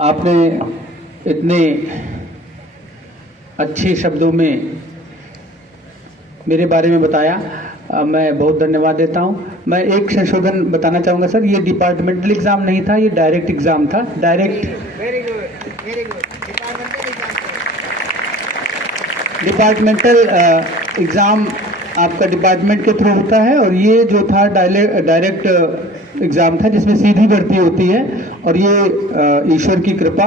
आपने इतने अच्छे शब्दों में मेरे बारे में बताया, मैं बहुत धन्यवाद देता हूं। मैं एक संशोधन बताना चाहूँगा सर, ये डिपार्टमेंटल एग्ज़ाम नहीं था, ये डायरेक्ट एग्ज़ाम था। Direct very good very good. Departmental exam departmental exam आपका डिपार्टमेंट के थ्रू होता है, और ये जो था डायरेक्ट एग्ज़ाम था जिसमें सीधी भर्ती होती है। और ये ईश्वर की कृपा,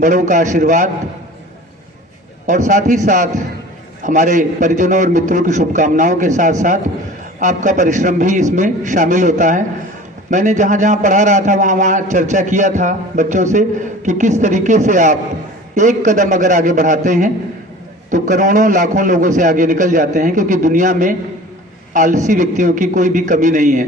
बड़ों का आशीर्वाद और साथ ही साथ हमारे परिजनों और मित्रों की शुभकामनाओं के साथ साथ आपका परिश्रम भी इसमें शामिल होता है। मैंने जहाँ जहाँ पढ़ा रहा था वहाँ चर्चा किया था बच्चों से कि किस तरीके से आप एक कदम अगर आगे बढ़ाते हैं तो करोड़ों लाखों लोगों से आगे निकल जाते हैं, क्योंकि दुनिया में आलसी व्यक्तियों की कोई भी कमी नहीं है।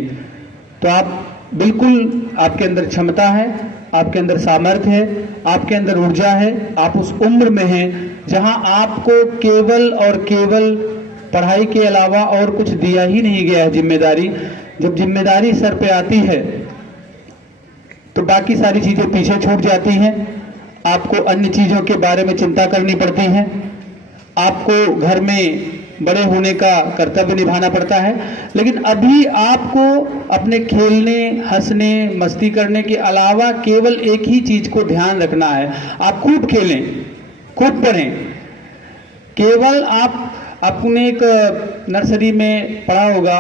तो आप बिल्कुल, आपके अंदर क्षमता है, आपके अंदर सामर्थ्य है, आपके अंदर ऊर्जा है। आप उस उम्र में हैं जहां आपको केवल और केवल पढ़ाई के अलावा और कुछ दिया ही नहीं गया है जिम्मेदारी। जब जिम्मेदारी सर पे आती है तो बाकी सारी चीजें पीछे छूट जाती हैं। आपको अन्य चीजों के बारे में चिंता करनी पड़ती है। आपको घर में बड़े होने का कर्तव्य निभाना पड़ता है। लेकिन अभी आपको अपने खेलने, हंसने, मस्ती करने के अलावा केवल एक ही चीज को ध्यान रखना है। आप खूब खेलें, खूब पढ़ें। केवल आप अपने एक नर्सरी में पढ़ा होगा,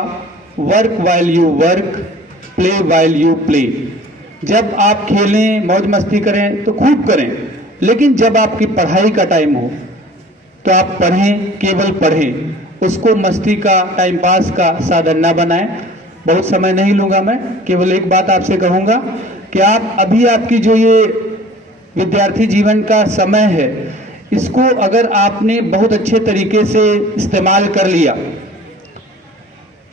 work while you work, play while you play. जब आप खेलें, मौज मस्ती करें तो खूब करें, लेकिन जब आपकी पढ़ाई का टाइम हो तो आप पढ़ें, केवल पढ़ें। उसको मस्ती का, टाइम पास का साधन ना बनाएं। बहुत समय नहीं लूंगा मैं, केवल एक बात आपसे कहूंगा कि आप अभी आपकी जो ये विद्यार्थी जीवन का समय है, इसको अगर आपने बहुत अच्छे तरीके से इस्तेमाल कर लिया।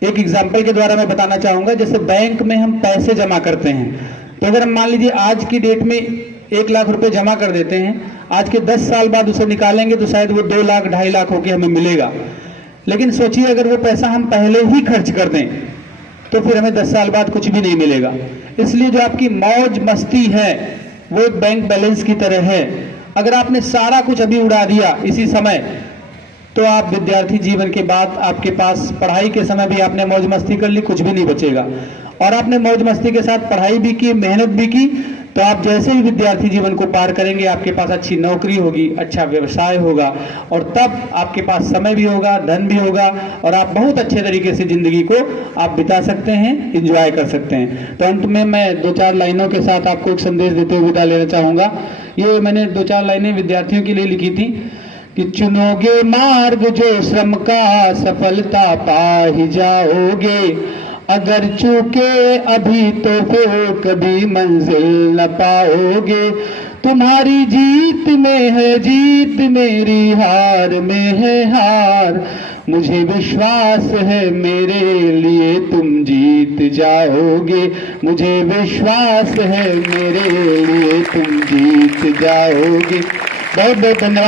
एक एग्जाम्पल के द्वारा मैं बताना चाहूंगा, जैसे बैंक में हम पैसे जमा करते हैं, तो अगर हम मान लीजिए आज की डेट में 1 लाख रुपए जमा कर देते हैं, आज के 10 साल बाद उसे निकालेंगे तो शायद वो 2 लाख 2.5 लाख होके हमें मिलेगा। लेकिन सोचिए अगर वो पैसा हम पहले ही खर्च कर दें तो फिर हमें 10 साल बाद कुछ भी नहीं मिलेगा। इसलिए जो आपकी मौज मस्ती है वो एक बैंक बैलेंस की तरह है। अगर आपने सारा कुछ अभी उड़ा दिया इसी समय, तो आप विद्यार्थी जीवन के बाद आपके पास पढ़ाई के समय भी आपने मौज मस्ती कर ली, कुछ भी नहीं बचेगा। और आपने मौज मस्ती के साथ पढ़ाई भी की, मेहनत भी की, तो आप जैसे ही विद्यार्थी जीवन को पार करेंगे आपके पास अच्छी नौकरी होगी, अच्छा व्यवसाय होगा, और तब आपके पास समय भी होगा, धन भी होगा, और आप बहुत अच्छे तरीके से जिंदगी को आप बिता सकते हैं, एंजॉय कर सकते हैं। तो अंत में मैं 2-4 लाइनों के साथ आपको एक संदेश देते हुए विदा लेना चाहूंगा। ये मैंने 2-4 लाइनें विद्यार्थियों के लिए लिखी थी कि चुनोगे मार्ग जो श्रम का, सफलता पा ही जाओगे। अगर चूके अभी तो फिर कभी मंजिल न पाओगे। तुम्हारी जीत में है जीत, मेरी हार में है हार। मुझे विश्वास है मेरे लिए तुम जीत जाओगे। मुझे विश्वास है मेरे लिए तुम जीत जाओगे। बहुत बहुत धन्यवाद।